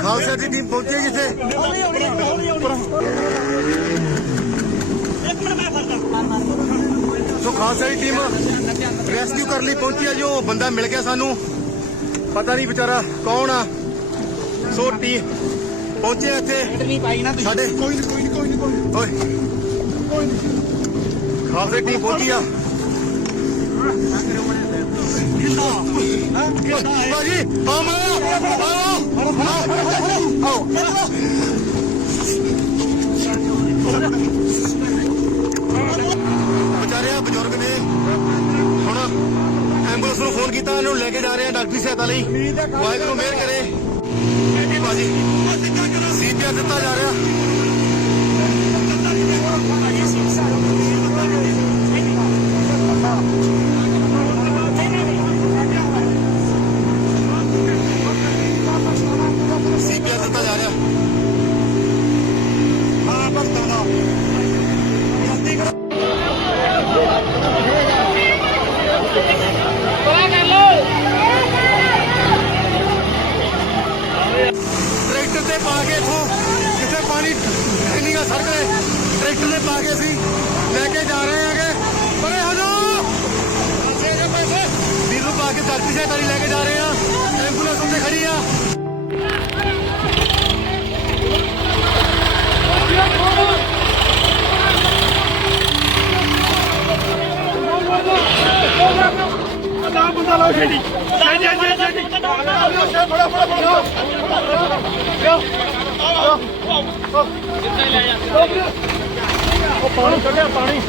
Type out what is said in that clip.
ਖਾਲਸਾ ਦੀ ਟੀਮ ਪਹੁੰਚੀ ਹੌਲੀ ਹੌਲੀ ਹੌਲੀ ਫੜਦਾ ਸੋ ਖਾਲਸਾ ਦੀ ਟੀਮ ਰੈਸਕਿਊ ਕਰਨ ਲਈ ਪਹੁੰਚੀ ਹੈ ਜੋ ਬੰਦਾ ਮਿਲ ਗਿਆ ਸਾਨੂੰ। ਪਤਾ ਨਹੀਂ ਵਿਚਾਰਾ ਕੌਣ ਆ। ਸੋ ਟੀ ਪਹੁੰਚੇ ਆ ਇੱਥੇ। ਸਾਡੇ ਕੋਈ ਨਹੀਂ ਕੋਈ ਨਹੀਂ ਕੋਈ ਨਹੀਂ ਓਏ ਕੋਈ ਨਹੀਂ ਖਾਲਸਾ ਦੀ ਟੀਮ ਪਹੁੰਚੀ ਆ। ਭਾਜੀ ਆ ਮਾਰੋ ਆਓ ਆਓ। ਬਜ਼ੁਰਗ ਨੇ ਹੁਣ ਐਂਬੂਲੈਂਸ ਨੂੰ ਫੋਨ ਕੀਤਾ ਇਹਨੂੰ ਲੈ ਕੇ ਜਾ ਰਹੇ ਆ ਡਾਕਟਰੀ ਸਹਾਇਤਾ ਲਈ ਵਾਹਿਗੁਰੂ ਮਿਹਰ ਕਰੇ ਭਾਜੀ ਸੀਪੀਆਰ ਦਿੱਤਾ ਜਾ ਰਿਹਾ ਸੀਪੀਆਰ ਦਿੱਤਾ ਜਾ ਰਿਹਾ ਹਾਂ ਬਸ ਤਾਂ ਟਰੈਕਟਰ ਤੇ ਪਾ ਕੇ ਇਥੋਂ ਜਿੱਥੇ ਪਾਣੀ ਇੰਨੀਆਂ ਸੜਕ ਹੈ ਟਰੈਕਟਰ ਤੇ ਪਾ ਕੇ ਅਸੀਂ ਲੈ ਕੇ ਨਾ ਲਾਓ ਛੇੜੀ ਛੇੜੀ ਛੇੜੀ ਛੇੜੀ ਫੜਾ ਫੜਾ ਫੜਾ ਉਹ ਪਾਣੀ ਕੱਢਿਆ ਪਾਣੀ।